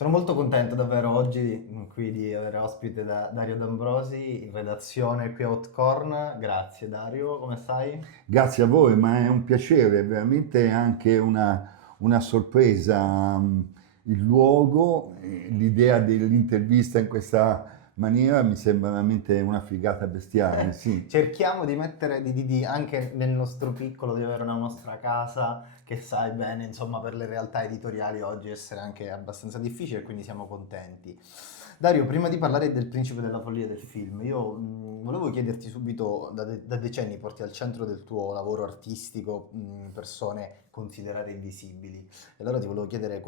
Sono molto contento davvero oggi qui di avere ospite Dario D'Ambrosi in redazione qui a Hotcorn. Grazie Dario, come stai? Grazie a voi, ma è un piacere, è veramente anche una sorpresa. Il luogo, l'idea dell'intervista in questa maniera mi sembra veramente una figata bestiale, sì. Cerchiamo di mettere anche nel nostro piccolo, di avere una nostra casa che sai bene, insomma, per le realtà editoriali oggi essere anche abbastanza difficile, quindi siamo contenti. Dario, prima di parlare del Principe della follia del film, io volevo chiederti subito, da decenni porti al centro del tuo lavoro artistico persone considerate invisibili. E allora ti volevo chiedere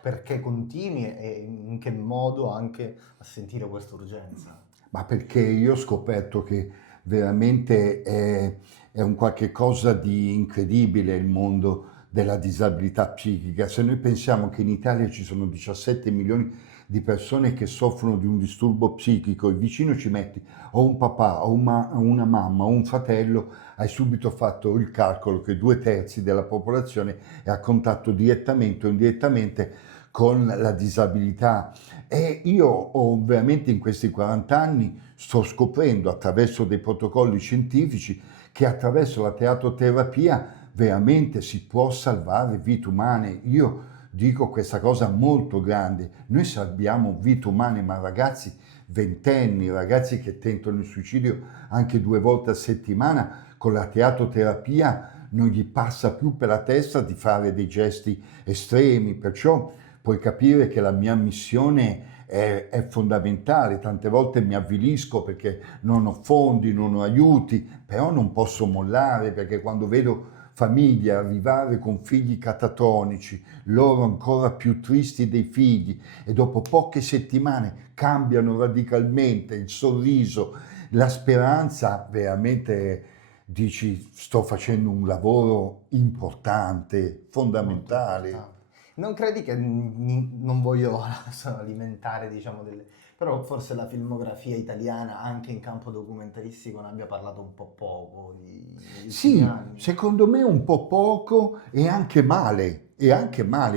perché continui e in che modo anche a sentire questa urgenza. Ma perché io ho scoperto che veramente è un qualche cosa di incredibile il mondo della disabilità psichica. Se noi pensiamo che in Italia ci sono 17 milioni di persone che soffrono di un disturbo psichico e vicino ci metti o un papà o una mamma o un fratello, hai subito fatto il calcolo che 2/3 della popolazione è a contatto direttamente o indirettamente con la disabilità. E io ho veramente in questi 40 anni sto scoprendo attraverso dei protocolli scientifici che attraverso la teatroterapia veramente si può salvare vite umane. Io dico questa cosa molto grande, noi salviamo vite umane, ma ragazzi ventenni, ragazzi che tentano il suicidio anche 2 volte a settimana, con la teatroterapia non gli passa più per la testa di fare dei gesti estremi, perciò puoi capire che la mia missione è fondamentale. Tante volte mi avvilisco perché non ho fondi, non ho aiuti, però non posso mollare, perché quando vedo famiglie arrivare con figli catatonici, loro ancora più tristi dei figli, e dopo poche settimane cambiano radicalmente il sorriso, la speranza, veramente dici sto facendo un lavoro importante, Molto fondamentale. importante. Non credi che non voglio adesso alimentare, diciamo, delle... Però forse la filmografia italiana, anche in campo documentaristico, ne abbia parlato un po' poco negli ultimi Sì, anni. secondo me un po' poco e anche male,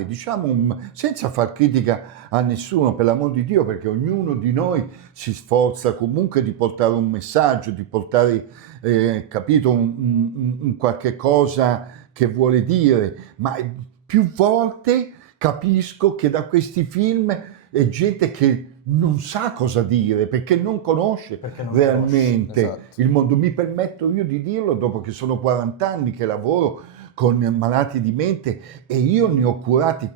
diciamo, senza far critica a nessuno, per l'amor di Dio, perché ognuno di noi si sforza comunque di portare un messaggio, di portare, capito, un qualche cosa che vuole dire, ma più volte capisco che da questi film è gente che non sa cosa dire perché non conosce Perché non conosce, realmente esatto. il mondo. Mi permetto io di dirlo dopo che sono 40 anni che lavoro con malati di mente e io ne ho curati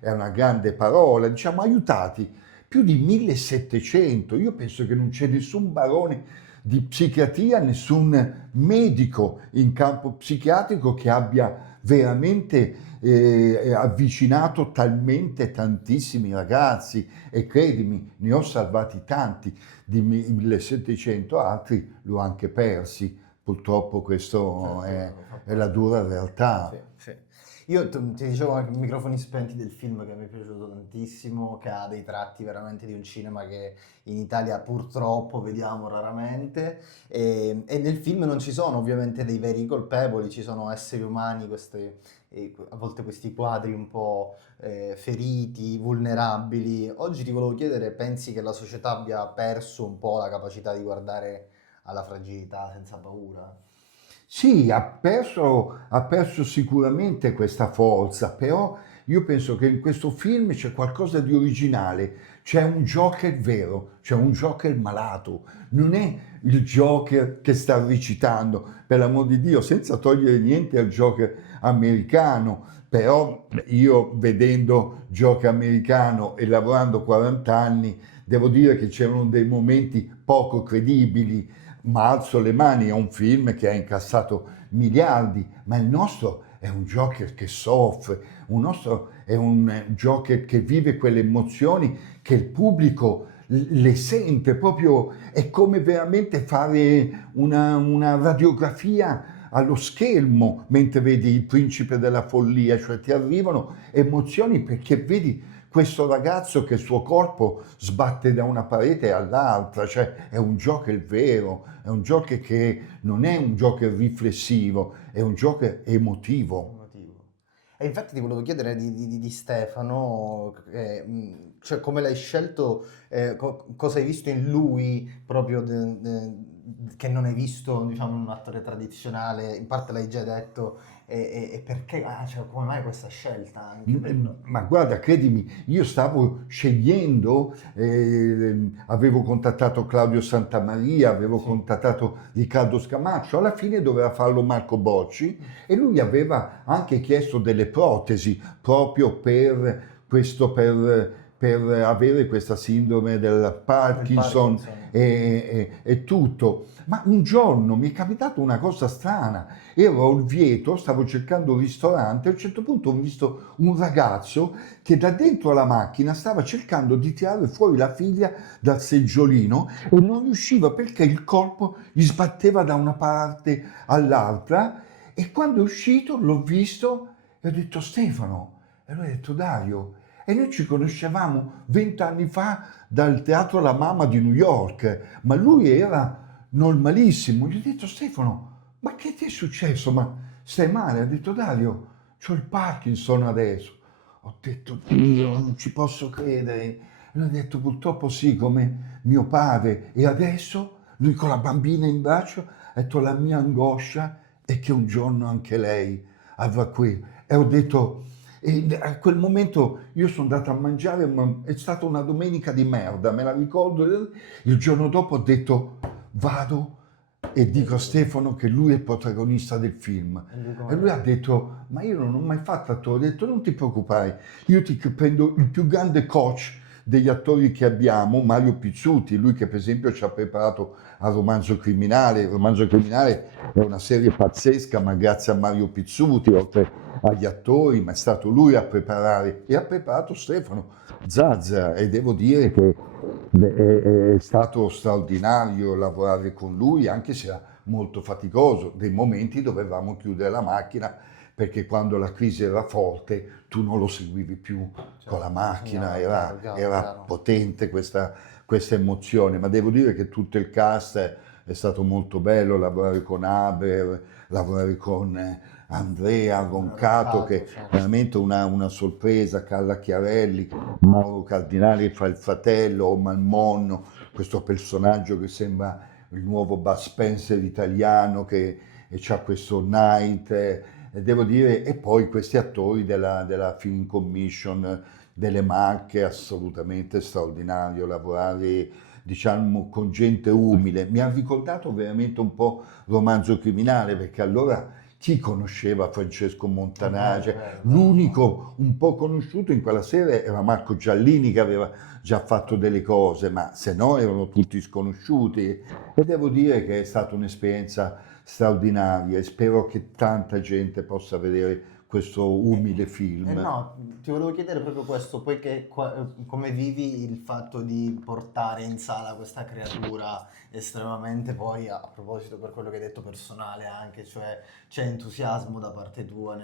è una grande parola, diciamo aiutati più di 1700. Io penso che non c'è nessun barone di psichiatria, nessun medico in campo psichiatrico che abbia veramente avvicinato talmente tantissimi ragazzi, e credimi, ne ho salvati tanti, di 1700 altri li ho anche persi. Purtroppo questo Certo, quello fa è la parte. dura Sì, realtà. sì. Io ti dicevo anche i microfoni spenti del film che mi è piaciuto tantissimo, che ha dei tratti veramente di un cinema che in Italia purtroppo vediamo raramente e nel film non ci sono ovviamente dei veri colpevoli, ci sono esseri umani, a volte questi quadri un po' feriti, vulnerabili. Oggi ti volevo chiedere, pensi che la società abbia perso un po' la capacità di guardare alla fragilità senza paura? Sì, ha perso sicuramente questa forza, però io penso che in questo film c'è qualcosa di originale, c'è un Joker vero, c'è un Joker malato, non è il Joker che sta recitando, per l'amor di Dio, senza togliere niente al Joker americano, però io vedendo Joker americano e lavorando 40 anni, devo dire che c'erano dei momenti poco credibili, ma alzo le mani, è un film che ha incassato miliardi, ma il nostro è un Joker che soffre, un nostro è un Joker che vive quelle emozioni che il pubblico le sente, proprio è come veramente fare una radiografia allo schermo mentre vedi il principe della follia, cioè ti arrivano emozioni perché vedi questo ragazzo che il suo corpo sbatte da una parete all'altra, cioè è un Joker vero, è un Joker che non è un Joker riflessivo, è un Joker emotivo. Motivo. E infatti ti volevo chiedere di Stefano, cioè come l'hai scelto, cosa hai visto in lui proprio che non hai visto, diciamo, in un attore tradizionale, in parte l'hai già detto, e perché, cioè, come mai questa scelta anche per noi? Ma guarda, credimi, io stavo scegliendo, avevo contattato Claudio Santamaria, avevo Sì. contattato Riccardo Scamaccio, alla fine doveva farlo Marco Bocci e lui aveva anche chiesto delle protesi proprio per questo, per avere questa sindrome del Del Parkinson Parkinson. e tutto. Ma un giorno mi è capitata una cosa strana. Ero a Orvieto, stavo cercando un ristorante, a un certo punto ho visto un ragazzo che da dentro la macchina stava cercando di tirare fuori la figlia dal seggiolino e non riusciva perché il corpo gli sbatteva da una parte all'altra e quando è uscito l'ho visto e ho detto Stefano, e lui ha detto Dario, e noi ci conoscevamo 20 anni fa dal Teatro La Mama di New York, ma lui era normalissimo. Gli ho detto Stefano, ma che ti è successo? Ma stai male? Ha detto Dario, c'ho il Parkinson adesso. Ho detto Dio, non ci posso credere. E lui ha detto purtroppo sì, come mio padre. E adesso lui con la bambina in braccio ha detto la mia angoscia è che un giorno anche lei avrà qui. E ho detto, e a quel momento io sono andato a mangiare, ma è stata una domenica di merda, me la ricordo. Il giorno dopo ho detto vado e dico a Stefano che lui è il protagonista del film. E lui E come lui l'ha ha detto? detto, ma io non ho mai fatto attore. Ho detto, non ti preoccupare, io ti prendo il più grande coach degli attori che abbiamo, Mario Pizzuti, lui che per esempio ci ha preparato a Romanzo Criminale. Romanzo Criminale è una serie pazzesca, ma grazie a Mario Pizzuti, oltre agli attori, ma è stato lui a preparare e ha preparato Stefano Zazza e devo dire che è stato straordinario lavorare con lui, anche se era molto faticoso. Dei momenti dovevamo chiudere la macchina perché quando la crisi era forte tu non lo seguivi più con la Certo, macchina, bisognava, chiaro, chiaro, era chiaro. potente questa emozione, ma devo dire che tutto il cast è stato molto bello, lavorare con Aber, lavorare con Andrea Roncato, che Roncato, è certo. veramente una sorpresa, Carla Chiarelli, Mauro Cardinali fa il fratello, Omar Monno, questo personaggio che sembra il nuovo Bud Spencer italiano che ha questo Night, e devo dire, e poi questi attori della Film Commission, delle Marche, assolutamente straordinario lavorare diciamo con gente umile. Mi ha ricordato veramente un po' Romanzo Criminale, perché allora chi conosceva Francesco Montanage? È vero, è vero. L'unico un po' conosciuto in quella serie era Marco Giallini che aveva già fatto delle cose, ma se no erano tutti sconosciuti e devo dire che è stata un'esperienza straordinaria e spero che tanta gente possa vedere questo umile film. No, ti volevo chiedere proprio questo, poiché come vivi il fatto di portare in sala questa creatura estremamente poi, a proposito per quello che hai detto, personale anche, cioè c'è entusiasmo da parte tua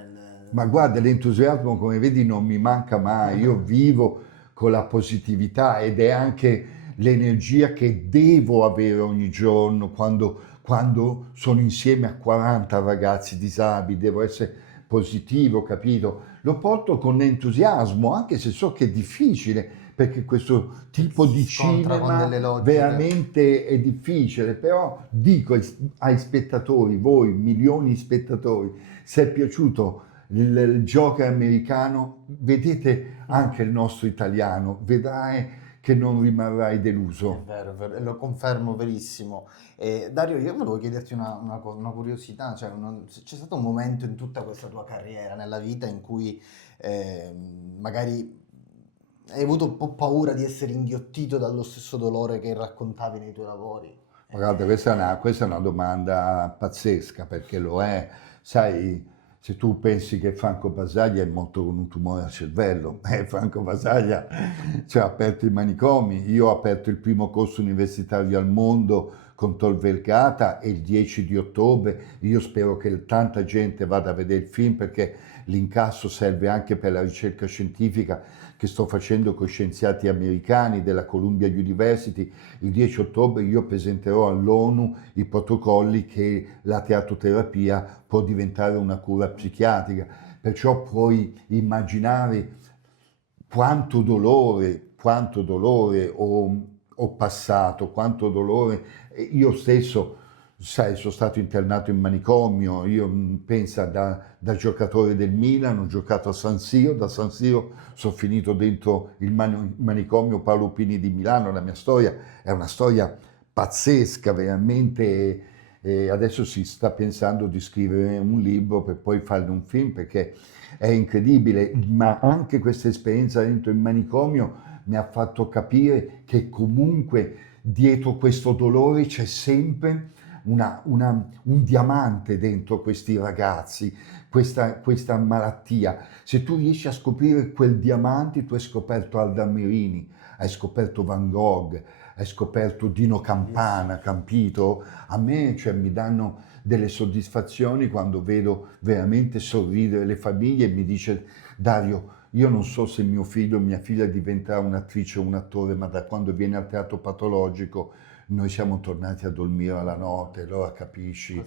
Ma guarda, l'entusiasmo, come vedi, non mi manca mai. Io vivo con la positività ed è anche l'energia che devo avere ogni giorno quando sono insieme a 40 ragazzi disabili. Devo essere positivo, capito? Lo porto con entusiasmo, anche se so che è difficile, perché questo che tipo si di scontra con cinema delle logiche. veramente è difficile, però dico ai spettatori, voi milioni di spettatori, se è piaciuto il Joker americano, vedete anche il nostro italiano, vedrai che non rimarrai deluso. È vero, e lo confermo, verissimo. Dario, io volevo chiederti una curiosità, cioè c'è stato un momento in tutta questa tua carriera, nella vita, in cui magari hai avuto un po' paura di essere inghiottito dallo stesso dolore che raccontavi nei tuoi lavori? Guarda, questa è una domanda pazzesca perché lo è. Sai, se tu pensi che Franco Basaglia è morto con un tumore al cervello, Franco Basaglia ci ha aperto i manicomi, io ho aperto il primo corso universitario al mondo con Tor Vergata e il 10 di ottobre io spero che tanta gente vada a vedere il film perché l'incasso serve anche per la ricerca scientifica che sto facendo con scienziati americani della Columbia University. Il 10 ottobre io presenterò all'ONU i protocolli che la teatroterapia può diventare una cura psichiatrica, perciò puoi immaginare quanto dolore ho passato, quanto dolore. Io stesso, sai, sono stato internato in manicomio, io pensa da giocatore del Milan, ho giocato a San Siro, da San Siro sono finito dentro il manicomio Paolo Pini di Milano, la mia storia è una storia pazzesca, veramente, e adesso si sta pensando di scrivere un libro per poi farne un film perché è incredibile, ma anche questa esperienza dentro il manicomio mi ha fatto capire che comunque dietro questo dolore c'è sempre un diamante dentro questi ragazzi, questa malattia. Se tu riesci a scoprire quel diamante, tu hai scoperto Alda Merini, hai scoperto Van Gogh, hai scoperto Dino Campana, capito? A me, cioè, mi danno delle soddisfazioni quando vedo veramente sorridere le famiglie e mi dice Dario, io non so se mio figlio o mia figlia diventerà un'attrice o un attore, ma da quando viene al teatro patologico noi siamo tornati a dormire alla notte, allora capisci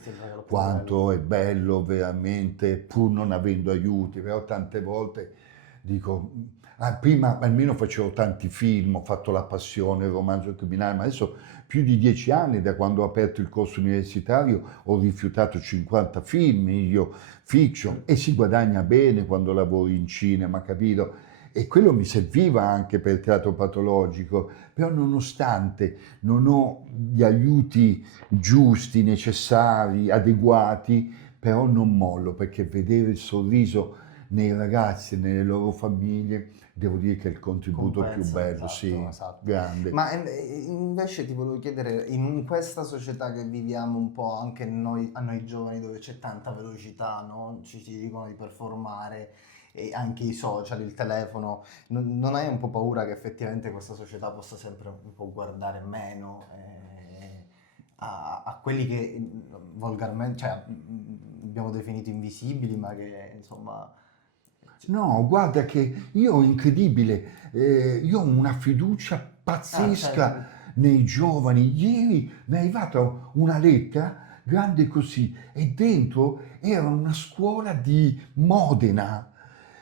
quanto è bello veramente, pur non avendo aiuti, però tante volte dico, prima almeno facevo tanti film, ho fatto La Passione, il romanzo criminale, ma adesso più di 10 anni da quando ho aperto il corso universitario ho rifiutato 50 film, io fiction, e si guadagna bene quando lavori in cinema, capito? E quello mi serviva anche per il teatro patologico, però nonostante non ho gli aiuti giusti, necessari, adeguati, però non mollo perché vedere il sorriso nei ragazzi e nelle loro famiglie devo dire che è il contributo più bello, esatto, sì, esatto. grande. Ma invece ti volevo chiedere, in questa società che viviamo un po' anche noi, a noi giovani dove c'è tanta velocità, no? Ci dicono di performare e anche i social, il telefono, non hai un po' paura che effettivamente questa società possa sempre un po' guardare meno a quelli che volgarmente, cioè, abbiamo definito invisibili, ma che insomma... No, guarda che io, incredibile, io ho una fiducia Ah, cioè, pazzesca nei giovani. Ieri mi è arrivata una lettera grande così e dentro era una scuola di Modena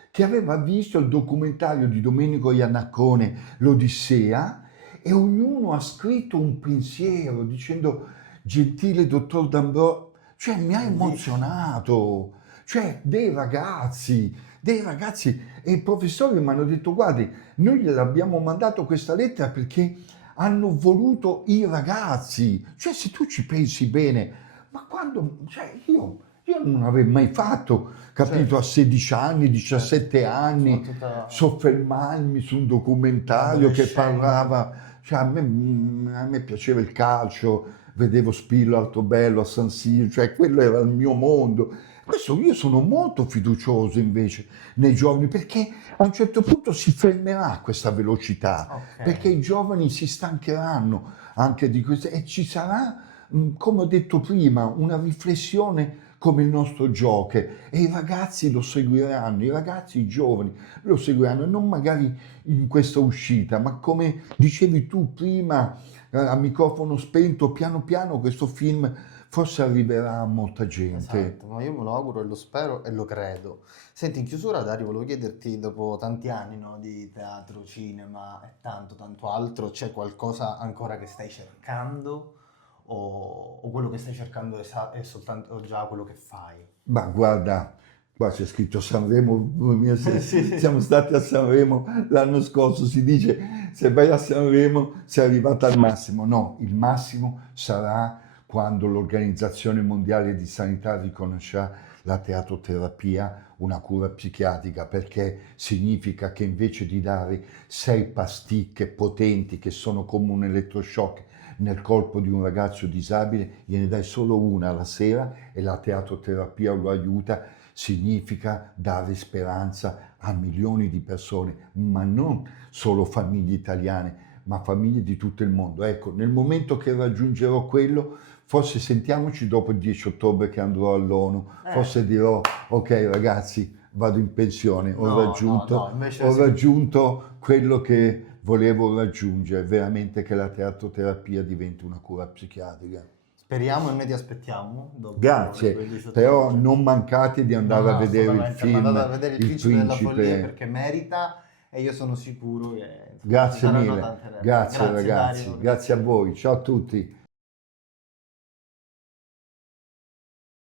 che aveva visto il documentario di Domenico Iannaccone, L'Odissea, e ognuno ha scritto un pensiero dicendo gentile dottor D'Ambrosio, cioè mi ha bellissimo. emozionato, cioè dei ragazzi e i professori mi hanno detto guardi, noi gliel'abbiamo mandato questa lettera perché hanno voluto i ragazzi, cioè se tu ci pensi bene, ma quando, cioè io non avevo mai fatto, capito, Certo, a 16 anni, certo. 17 anni, Soprattutto soffermarmi su un documentario che l'adolescente. parlava, cioè a me piaceva il calcio, vedevo Spillo Altobello a San Siro, cioè quello era il mio mondo. Questo io sono molto fiducioso invece nei giovani perché a un certo punto si fermerà questa velocità, Ok, perché i giovani si stancheranno anche di questo e ci sarà, come ho detto prima, una riflessione come il nostro gioco e i ragazzi lo seguiranno, i ragazzi, i giovani lo seguiranno, e non magari in questa uscita, ma come dicevi tu prima, a microfono spento, piano piano questo film forse arriverà a molta gente. esatto, ma io me lo auguro e lo spero e lo credo. Senti, in chiusura, Dario, volevo chiederti, dopo tanti anni, no, di teatro, cinema e tanto, tanto altro, c'è qualcosa ancora che stai cercando o quello che stai cercando è soltanto già quello che fai? Ma guarda, qua c'è scritto Sanremo Sì, sì. siamo stati a Sanremo l'anno scorso, si dice se vai a Sanremo sei arrivato al massimo. No, il massimo sarà quando l'Organizzazione Mondiale di Sanità riconoscerà la teatroterapia una cura psichiatrica, perché significa che invece di dare 6 pasticche potenti che sono come un elettroshock nel corpo di un ragazzo disabile, gliene dai solo una alla sera e la teatroterapia lo aiuta, significa dare speranza a milioni di persone, ma non solo famiglie italiane, ma famiglie di tutto il mondo. Ecco, nel momento che raggiungerò quello, forse sentiamoci dopo il 10 ottobre che andrò all'ONU, forse dirò, ok ragazzi, vado in pensione, invece ho sì. raggiunto quello che volevo raggiungere, veramente che la teatroterapia diventi una cura psichiatrica. Speriamo e noi ti aspettiamo dopo Grazie, quel 18 però ottobre. non mancate di andare a vedere il Assolutamente, ma film andate a vedere il Il Principe della Follia Principe. perché merita e io sono sicuro che insomma, ci Grazie saranno mille, tante reazioni. grazie Grazie ragazzi, Dario, grazie a voi, ciao a tutti.